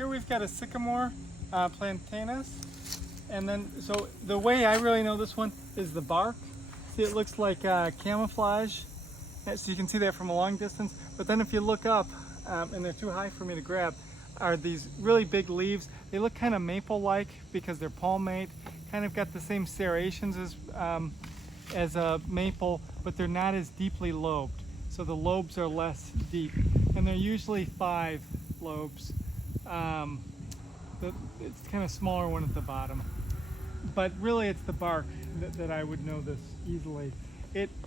here we've got a Sycamore plantanus. And then, so the way I really know this one is the bark. See, it looks like camouflage. So you can see that from a long distance. But then if you look up, and they're too high for me to grab, are these really big leaves. They look kind of maple-like because they're palmate. Kind of got the same serrations as a maple, but they're not as deeply lobed. So the lobes are less deep. And they're usually 5 lobes. It's kind of smaller one at the bottom. But really it's the bark that I would know this easily.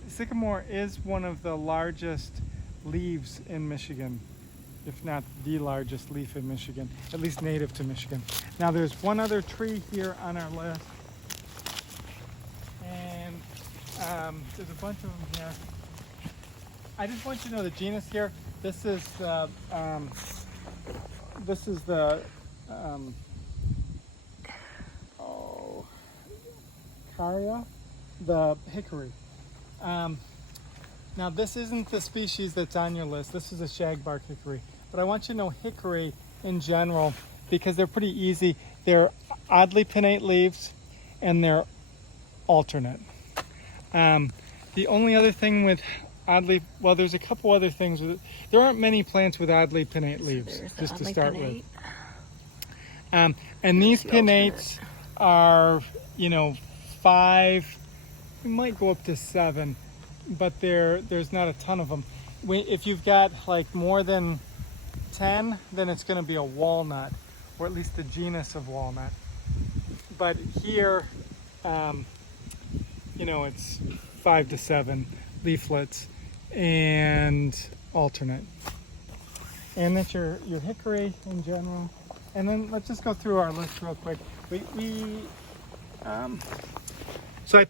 Sycamore is one of the largest leaves in Michigan, if not the largest leaf in Michigan, at least native to Michigan. Now there's one other tree here on our list, and there's a bunch of them here. I just want you to know the genus here. This is the Caria, the hickory. Now this isn't the species that's on your list. This is a shagbark hickory. But I want you to know hickory in general because they're pretty easy. They're oddly pinnate leaves and they're alternate. The only other thing with well, there's a couple other things with it. There aren't many plants with oddly pinnate leaves, just to start with. And these pinnates are, 5, we might go up to 7, but there's not a ton of them. If you've got like more than 10, then it's going to be a walnut, or at least the genus of walnut. But here, it's 5 to 7 leaflets and alternate. And that's your hickory in general. And then let's just go through our list real quick. So I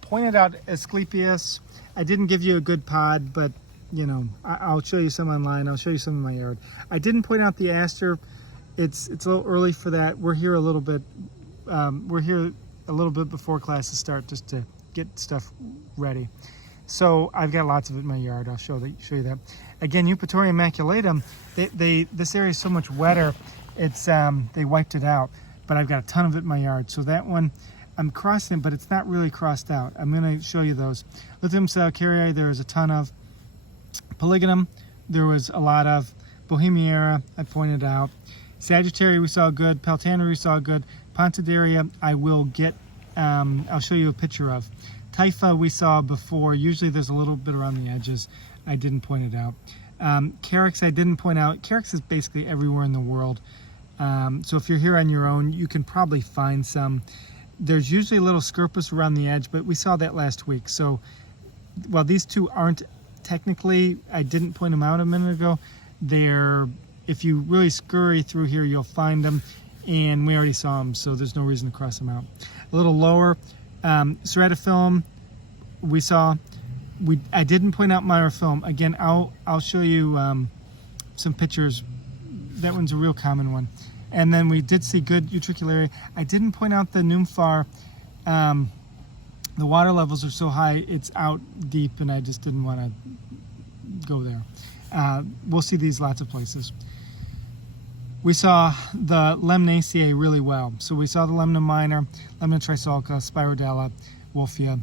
pointed out Asclepias. I didn't give you a good pod, but I'll show you some online. I'll show you some in my yard. I didn't point out the aster. It's a little early for that. We're here a little bit. We're here a little bit before classes start, just to get stuff ready. So I've got lots of it in my yard. I'll show you that. Again, Eupatorium maculatum. This area is so much wetter. It's they wiped it out, but I've got a ton of it in my yard. So that one, I'm crossing, but it's not really crossed out. I'm going to show you those. Lithium Salcaria, there is a ton of. Polygonum, there was a lot of. Bohemiera, I pointed out. Sagittaria, we saw good. Peltanery, we saw good. Pontidaria, I will get. I'll show you a picture of. Typha, we saw before. Usually there's a little bit around the edges. I didn't point it out. Carex, I didn't point out. Carex is basically everywhere in the world. So if you're here on your own, you can probably find some. There's usually a little scirpus around the edge, but we saw that last week. So while these two aren't technically, I didn't point them out a minute ago, if you really scurry through here, you'll find them, and we already saw them, so there's no reason to cross them out. A little lower, Ceratophyllum, we saw. I didn't point out Myrophyllum. Again, I'll show you some pictures. That one's a real common one. And then we did see good Utricularia. I didn't point out the Nymphar. The water levels are so high, it's out deep, and I just didn't want to go there. We'll see these lots of places. We saw the Lemnaceae really well. So we saw the Lemna minor, Lemna trisulca, Spirodella, Wolffia,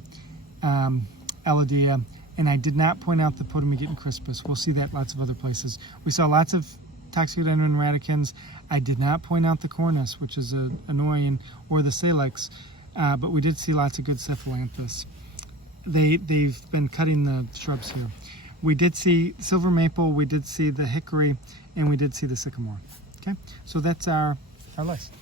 Elodea, and I did not point out the Potamogeton crispus. We'll see that lots of other places. We saw lots of Toxicodendron radicans. I did not point out the Cornus, which is annoying, or the Salix, but we did see lots of good Cephalanthus. They've been cutting the shrubs here. We did see silver maple, we did see the hickory, and we did see the sycamore. Okay, so that's our list.